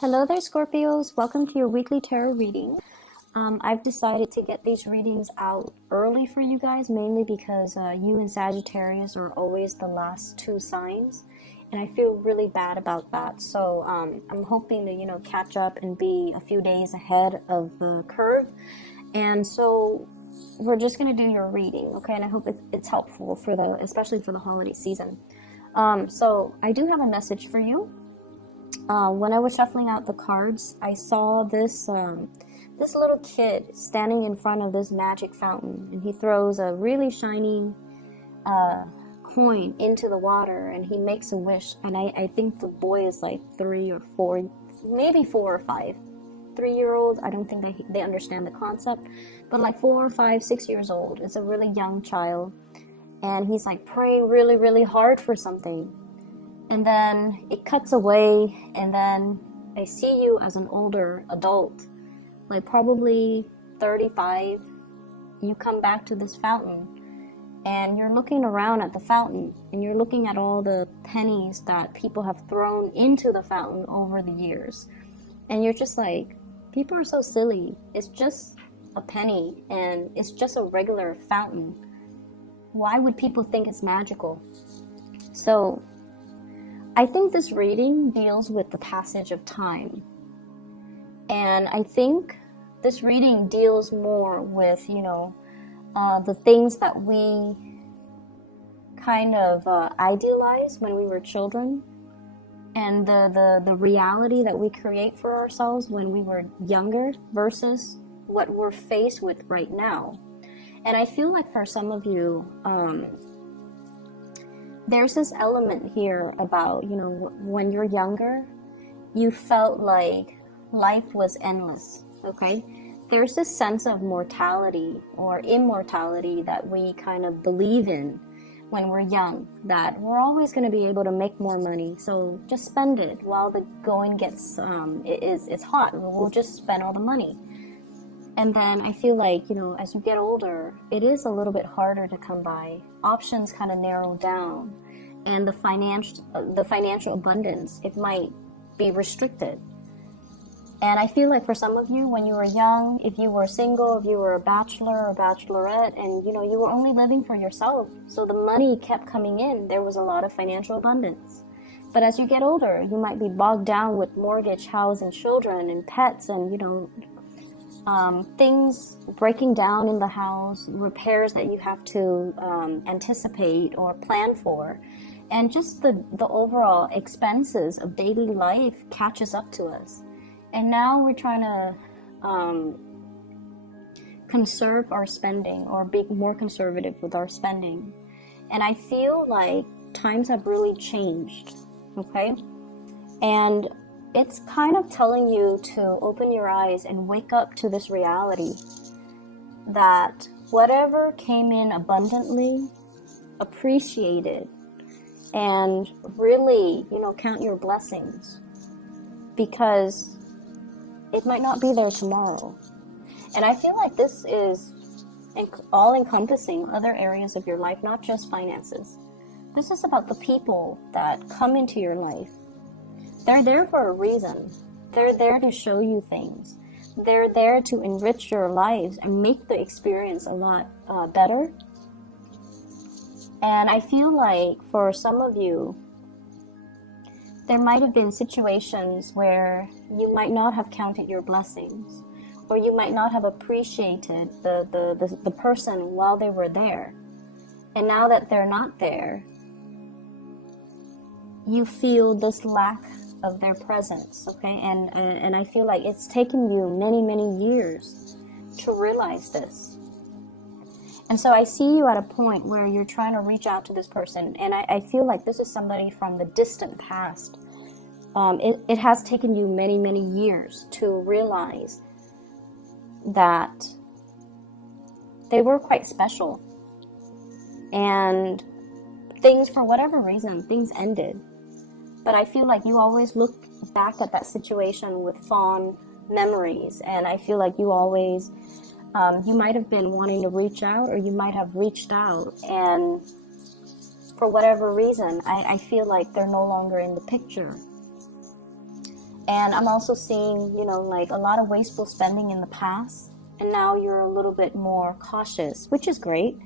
Hello there, Scorpios. Welcome to your weekly tarot reading. I've decided to get these readings out early for you guys, mainly because you and Sagittarius are always the last two signs, and I feel really bad about that. So I'm hoping to, catch up and be a few days ahead of the curve. And so we're just going to do your reading, okay? And I hope it's helpful especially for the holiday season. So I do have a message for you. When I was shuffling out the cards, I saw this little kid standing in front of this magic fountain, and he throws a really shiny coin into the water, and he makes a wish. And I think the boy is like 3 or 4, maybe 4 or 5. 3-year-old, I don't think they understand the concept, but like 4 or 5, 6 years old. It's a really young child, and he's like praying really, really hard for something. And then it cuts away, and then I see you as an older adult, like probably 35. You come back to this fountain, and you're looking around at the fountain, and you're looking at all the pennies that people have thrown into the fountain over the years. And you're just like, people are so silly. It's just a penny, and it's just a regular fountain. Why would people think it's magical? So I think this reading deals with the passage of time. And I think this reading deals more with, the things that we kind of idealize when we were children, and the reality that we create for ourselves when we were younger versus what we're faced with right now. And I feel like for some of you, there's this element here about, when you're younger, you felt like life was endless, okay? There's this sense of mortality or immortality that we kind of believe in when we're young, that we're always going to be able to make more money, so just spend it while the going gets, it's hot, we'll just spend all the money. And then I feel like, as you get older, it is a little bit harder to come by. Options kind of narrow down, and the financial abundance, it might be restricted. And I feel like for some of you, when you were young, if you were single, if you were a bachelor or bachelorette, and you were only living for yourself, so the money kept coming in, there was a lot of financial abundance. But as you get older, you might be bogged down with mortgage, house, and children, and pets, and things breaking down in the house, repairs that you have to anticipate or plan for, and just the overall expenses of daily life catches up to us. And now we're trying to conserve our spending, or be more conservative with our spending. And I feel like times have really changed, okay? And it's kind of telling you to open your eyes and wake up to this reality that whatever came in abundantly, appreciate it, and really, count your blessings, because it might not be there tomorrow. And I feel like this is all-encompassing other areas of your life, not just finances. This is about the people that come into your life. They're there for a reason. They're there to show you things. They're there to enrich your lives and make the experience a lot better. And I feel like for some of you, there might have been situations where you might not have counted your blessings, or you might not have appreciated the person while they were there. And now that they're not there, you feel this lack of their presence, okay? And I feel like it's taken you many, many years to realize this. And so I see you at a point where you're trying to reach out to this person, and I feel like this is somebody from the distant past. It has taken you many, many years to realize that they were quite special. And things, for whatever reason, things ended. But I feel like you always look back at that situation with fond memories, and I feel like you always, you might have been wanting to reach out, or you might have reached out, and for whatever reason, I feel like they're no longer in the picture. And I'm also seeing, you know, like a lot of wasteful spending in the past. And now you're a little bit more cautious, which is great.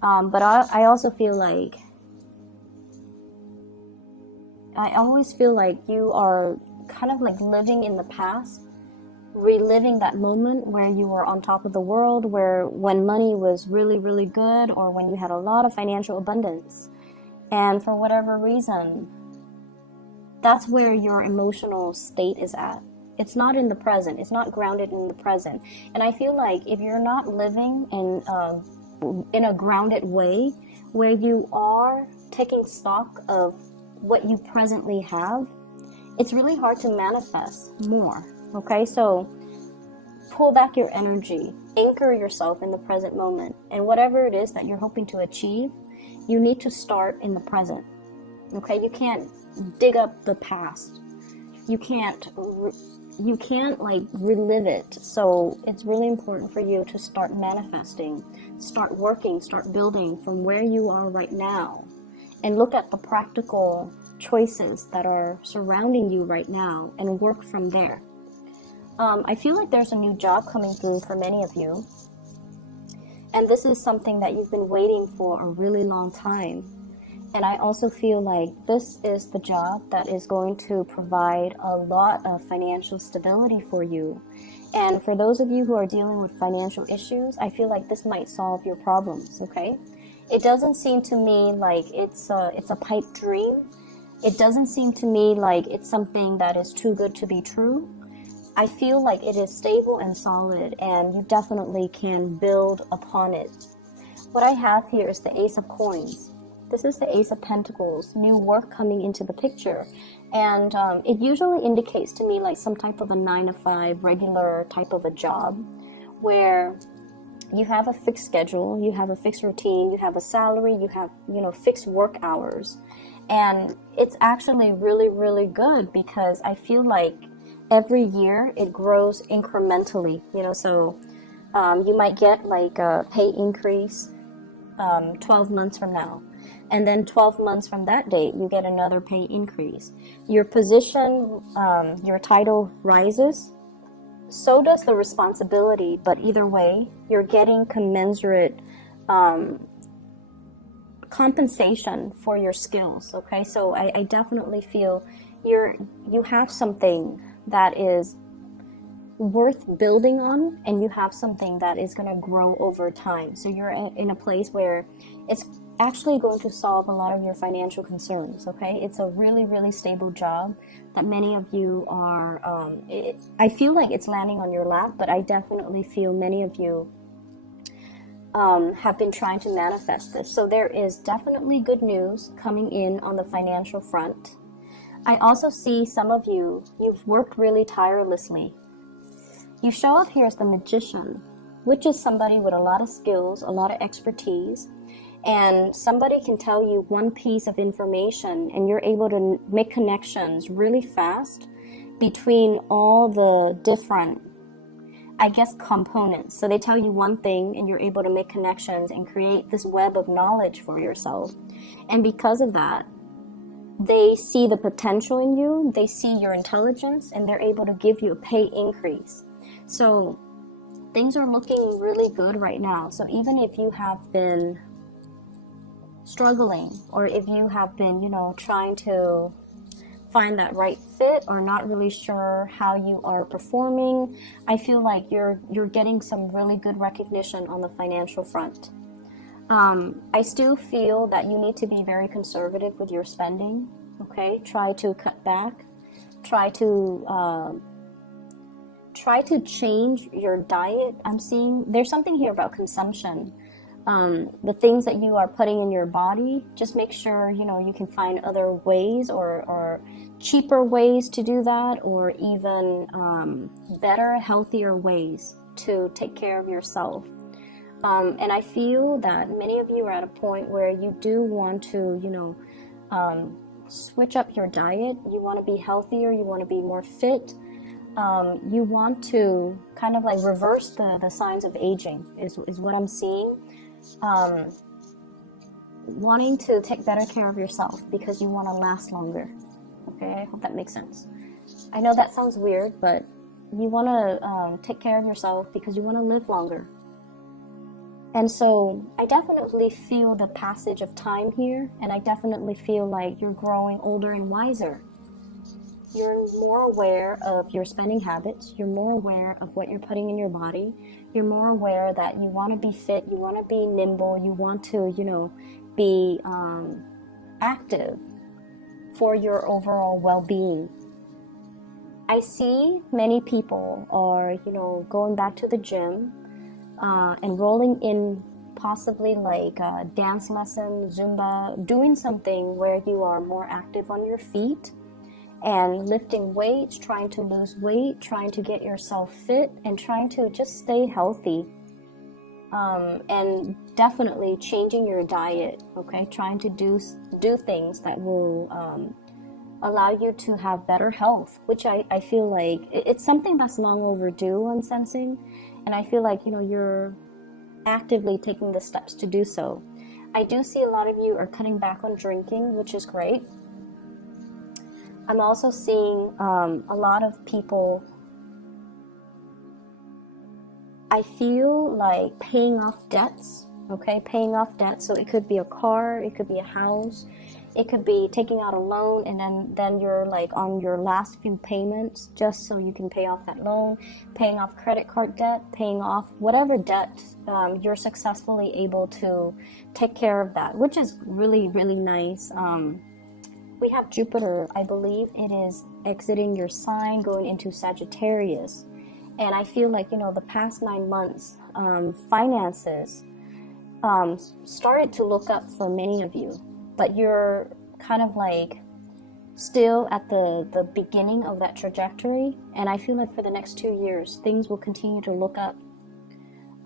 But I also feel like, I always feel like you are kind of like living in the past, reliving that moment where you were on top of the world, where when money was really, really good, or when you had a lot of financial abundance. And for whatever reason, that's where your emotional state is at. It's not in the present. It's not grounded in the present. And I feel like if you're not living in a grounded way, where you are taking stock of what you presently have, it's really hard to manifest more. Okay, so pull back your energy, anchor yourself in the present moment, and whatever it is that you're hoping to achieve, you need to start in the present. Okay, you can't dig up the past. You can't like relive it. So it's really important for you to start manifesting, start working, start building from where you are right now, and look at the practical choices that are surrounding you right now and work from there. I feel like there's a new job coming through for many of you, and this is something that you've been waiting for a really long time. And I also feel like this is the job that is going to provide a lot of financial stability for you. And for those of you who are dealing with financial issues, I feel like this might solve your problems, okay? It doesn't seem to me like it's a pipe dream. It doesn't seem to me like it's something that is too good to be true. I feel like it is stable and solid, and you definitely can build upon it. What I have here is the Ace of Coins. This is the Ace of Pentacles, new work coming into the picture. And it usually indicates to me like some type of a 9-to-5 regular type of a job where you have a fixed schedule, you have a fixed routine, you have a salary, you have, you know, fixed work hours. And it's actually really, really good because I feel like every year it grows incrementally, you know, so you might get like a pay increase 12 months from now. And then 12 months from that date, you get another pay increase. Your position, your title rises. So does the responsibility. But either way, you're getting commensurate compensation for your skills. Okay, so I definitely feel you have something that is worth building on, and you have something that is going to grow over time. So you're in a place where it's actually going to solve a lot of your financial concerns. Okay, it's a really, really stable job that many of you are I feel like it's landing on your lap, but I definitely feel many of you have been trying to manifest this. So there is definitely good news coming in on the financial front. I also see some of you've worked really tirelessly. You show up here as the Magician, which is somebody with a lot of skills, a lot of expertise, and somebody can tell you one piece of information and you're able to make connections really fast between all the different, I guess, components. So they tell you one thing and you're able to make connections and create this web of knowledge for yourself. And because of that, they see the potential in you, they see your intelligence, and they're able to give you a pay increase. So things are looking really good right now. So even if you have been struggling, or if you have been, you know, trying to find that right fit or not really sure how you are performing, I feel like you're getting some really good recognition on the financial front. I still feel that you need to be very conservative with your spending. Okay, try to cut back, try to change your diet. I'm seeing there's something here about consumption. The things that you are putting in your body, just make sure, you know, you can find other ways or cheaper ways to do that, or even better, healthier ways to take care of yourself. And I feel that many of you are at a point where you do want to, you know, switch up your diet. You want to be healthier. You want to be more fit. You want to kind of like reverse the signs of aging is what I'm seeing. Wanting to take better care of yourself because you want to last longer. Okay, I hope that makes sense. I know that sounds weird, but you want to take care of yourself because you want to live longer. And so I definitely feel the passage of time here, and I definitely feel like you're growing older and wiser. You're more aware of your spending habits. You're more aware of what you're putting in your body. You're more aware that you want to be fit, you want to be nimble, you want to, be active for your overall well-being. I see many people are, going back to the gym, enrolling in possibly like dance lesson, Zumba, doing something where you are more active on your feet and lifting weights, trying to lose weight, trying to get yourself fit, and trying to just stay healthy. And definitely changing your diet, okay? Trying to do things that will allow you to have better health, which I feel like it's something that's long overdue, I'm sensing. And I feel like, you're actively taking the steps to do so. I do see a lot of you are cutting back on drinking, which is great. I'm also seeing a lot of people, I feel like paying off debts, okay? Paying off debts. So it could be a car, it could be a house, it could be taking out a loan, and then you're like on your last few payments just so you can pay off that loan, paying off credit card debt, paying off whatever debt you're successfully able to take care of that, which is really, really nice. We have Jupiter, I believe it is exiting your sign, going into Sagittarius. And I feel like, the past 9 months, finances started to look up for many of you. But you're kind of like still at the beginning of that trajectory. And I feel like for the next 2 years, things will continue to look up.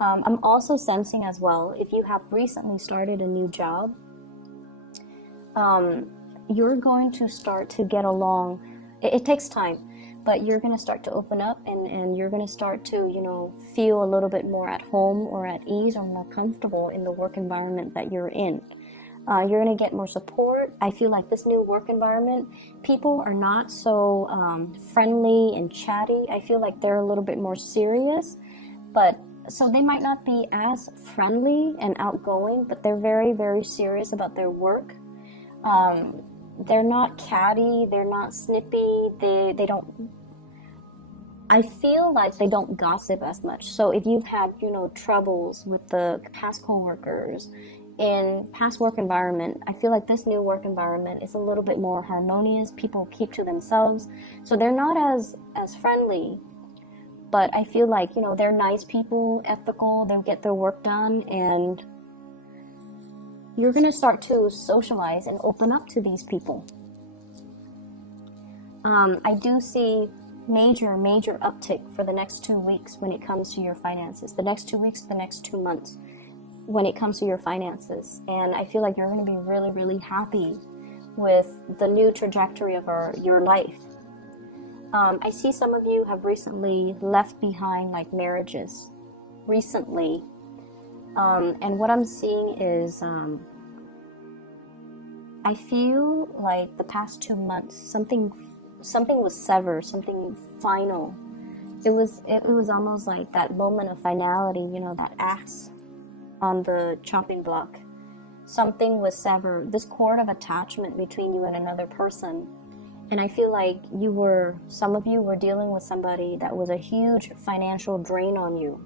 I'm also sensing as well, if you have recently started a new job, you're going to start to get along. It takes time, but you're going to start to open up and you're going to start to, feel a little bit more at home or at ease or more comfortable in the work environment that you're in. You're going to get more support. I feel like this new work environment, people are not so friendly and chatty. I feel like they're a little bit more serious, but so they might not be as friendly and outgoing, but they're very, very serious about their work. They're not catty, they're not snippy, they don't, I feel like they don't gossip as much. So if you've had, troubles with the past coworkers in past work environment, I feel like this new work environment is a little bit more harmonious. People keep to themselves, so they're not as friendly, but I feel like, they're nice people, ethical, they'll get their work done, and you're going to start to socialize and open up to these people. I do see major uptick for the next 2 weeks when it comes to your finances. The next 2 weeks, the next 2 months when it comes to your finances. And I feel like you're going to be really, really happy with the new trajectory of your life. I see some of you have recently left behind like marriages recently. And what I'm seeing is, I feel like the past 2 months, something was severed, something final. It was almost like that moment of finality, that axe on the chopping block. Something was severed, this cord of attachment between you and another person. And I feel like some of you were dealing with somebody that was a huge financial drain on you.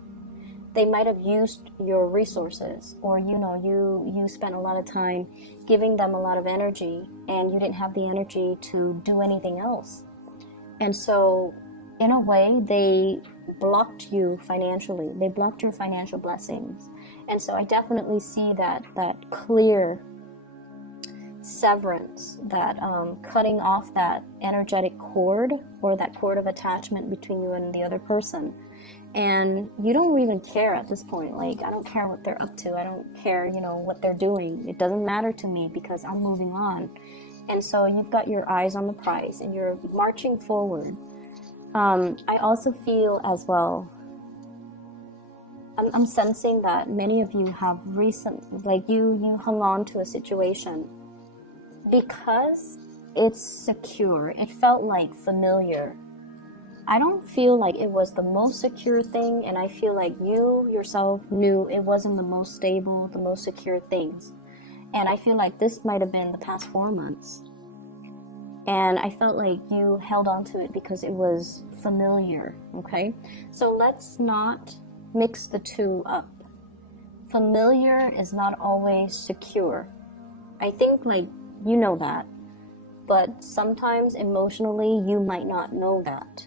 They might have used your resources, or you spent a lot of time giving them a lot of energy and you didn't have the energy to do anything else. And so in a way, they blocked you financially. They blocked your financial blessings. And so I definitely see that clear severance, that cutting off that energetic cord, or that cord of attachment between you and the other person. And you don't even care at this point. Like, I don't care what they're up to. I don't care, what they're doing. It doesn't matter to me because I'm moving on. And so you've got your eyes on the prize and you're marching forward. I also feel as well, I'm sensing that many of you have you hung on to a situation because it's secure. It felt like familiar. I don't feel like it was the most secure thing, and I feel like you yourself knew it wasn't the most stable, the most secure things. And I feel like this might have been the past 4 months. And I felt like you held on to it because it was familiar, okay? So let's not mix the two up. Familiar is not always secure. I think, like, you know that. But sometimes emotionally, you might not know that.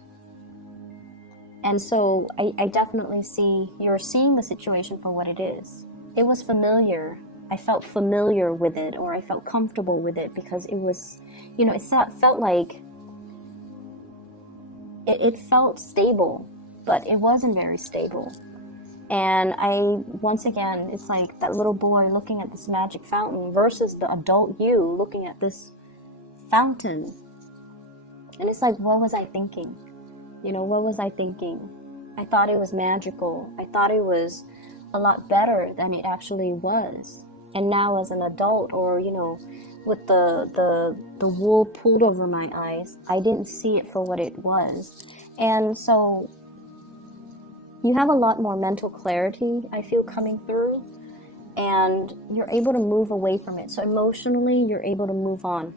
And so I definitely see, you're seeing the situation for what it is. It was familiar. I felt familiar with it, or I felt comfortable with it because it was, you know, it felt like, it felt stable, but it wasn't very stable. And once again, it's like that little boy looking at this magic fountain versus the adult you looking at this fountain. And it's like, what was I thinking? You know, what was I thinking? I thought it was magical. I thought it was a lot better than it actually was. And now as an adult, or, you know, with the wool pulled over my eyes, I didn't see it for what it was. And so you have a lot more mental clarity, I feel, coming through, and you're able to move away from it. So emotionally, you're able to move on.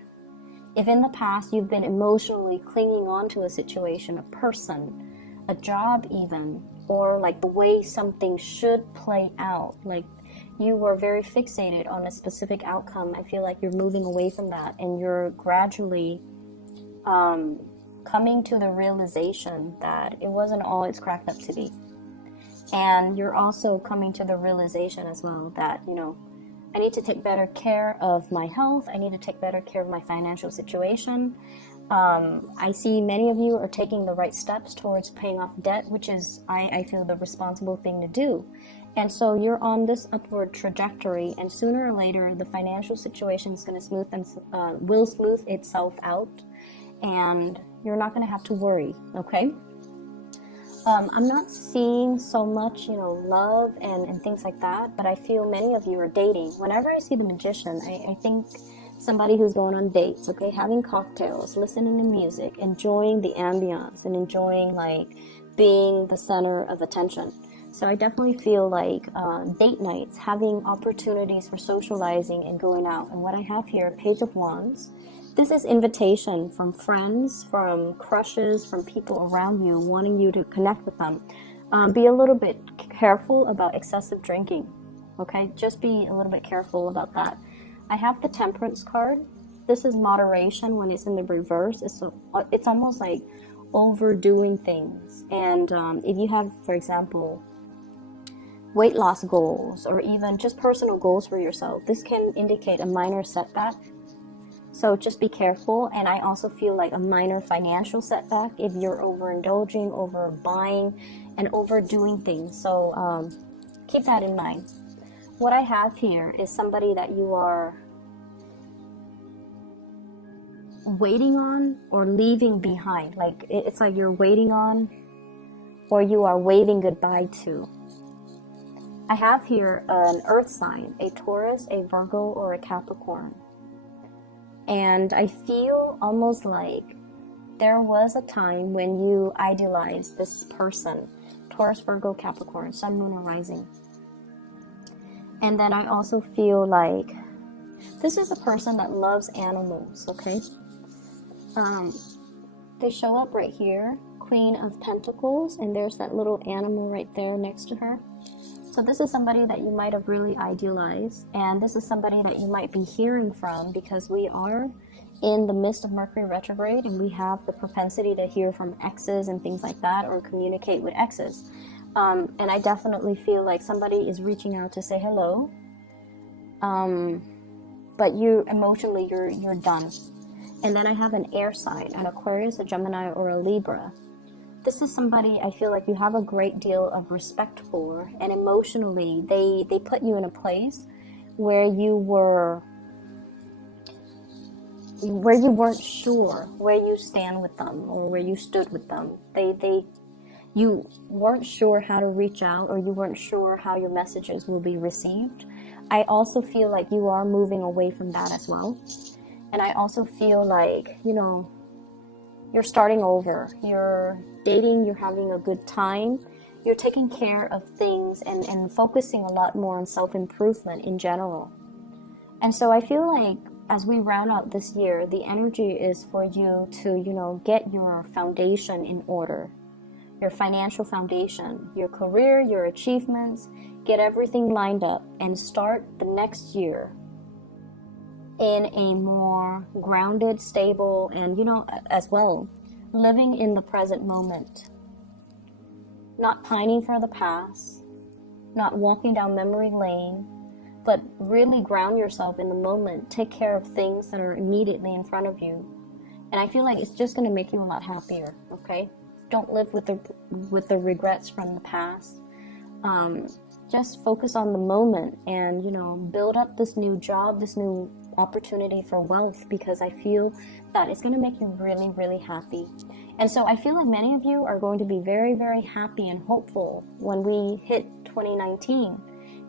If in the past you've been emotionally clinging on to a situation, a person, a job even, or like the way something should play out, like you were very fixated on a specific outcome, I feel like you're moving away from that, and you're gradually coming to the realization that it wasn't all it's cracked up to be. And you're also coming to the realization as well that, you know, I need to take better care of my health. I need to take better care of my financial situation. I see many of you are taking the right steps towards paying off debt, which is, I feel, the responsible thing to do. And so you're on this upward trajectory, and sooner or later, the financial situation is going to will smooth itself out, and you're not going to have to worry, okay? I'm not seeing so much, you know, love and things like that, but I feel many of you are dating. Whenever I see the Magician, I think somebody who's going on dates, okay, having cocktails, listening to music, enjoying the ambiance, and enjoying, like, being the center of attention. So I definitely feel like date nights, having opportunities for socializing and going out. And what I have here, Page of Wands. This is invitation from friends, from crushes, from people around you, wanting you to connect with them. Be a little bit careful about excessive drinking, okay? Just be a little bit careful about that. I have the Temperance card. This is moderation when it's in the reverse. It's almost like overdoing things. And if you have, for example, weight loss goals, or even just personal goals for yourself, this can indicate a minor setback. So just be careful. And I also feel like a minor financial setback if you're overindulging, overbuying, and overdoing things. So keep that in mind. What I have here is somebody that you are waiting on or leaving behind. Like, it's like you're waiting on, or you are waving goodbye to. I have here an earth sign, a Taurus, a Virgo, or a Capricorn. And I feel almost like there was a time when you idolized this person, Taurus, Virgo, Capricorn, Sun, Moon, or Rising. And then I also feel like this is a person that loves animals, okay? They show up right here, Queen of Pentacles, and there's that little animal right there next to her. So this is somebody that you might have really idealized, and this is somebody that you might be hearing from, because we are in the midst of Mercury retrograde, and we have the propensity to hear from exes and things like that, or communicate with exes. And I definitely feel like somebody is reaching out to say hello, but you emotionally, you're done. And then I have an air sign, an Aquarius, a Gemini, or a Libra. This is somebody I feel like you have a great deal of respect for, and emotionally they put you in a place where you weren't sure where you stand with them, or where you stood with them. You weren't sure how to reach out, or you weren't sure how your messages will be received. I also feel like you are moving away from that as well. And I also feel like, you know, you're starting over, you're dating, you're having a good time, you're taking care of things and focusing a lot more on self-improvement in general. And so I feel like as we round out this year, the energy is for you to, you know, get your foundation in order, your financial foundation, your career, your achievements, get everything lined up and start the next year in a more grounded, stable, and, you know, as well, living in the present moment. Not pining for the past, not walking down memory lane, but really ground yourself in the moment. Take care of things that are immediately in front of you. And I feel like it's just going to make you a lot happier, okay? Don't live with the regrets from the past. Just focus on the moment and, you know, build up this new job, this new opportunity for wealth, because I feel that it's going to make you really, really happy. And so I feel like many of you are going to be very, very happy and hopeful when we hit 2019,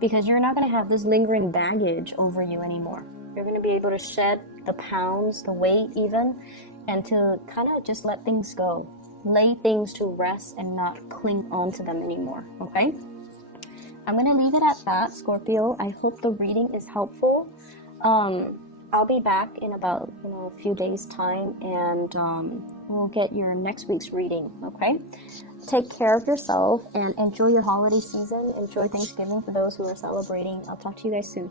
because you're not going to have this lingering baggage over you anymore. You're going to be able to shed the pounds, the weight even, and to kind of just let things go. Lay things to rest and not cling on to them anymore, okay? I'm going to leave it at that, Scorpio. I hope the reading is helpful. I'll be back in about, you know, a few days' time, and we'll get your next week's reading, okay? Take care of yourself and enjoy your holiday season. Enjoy Thanksgiving for those who are celebrating. I'll talk to you guys soon.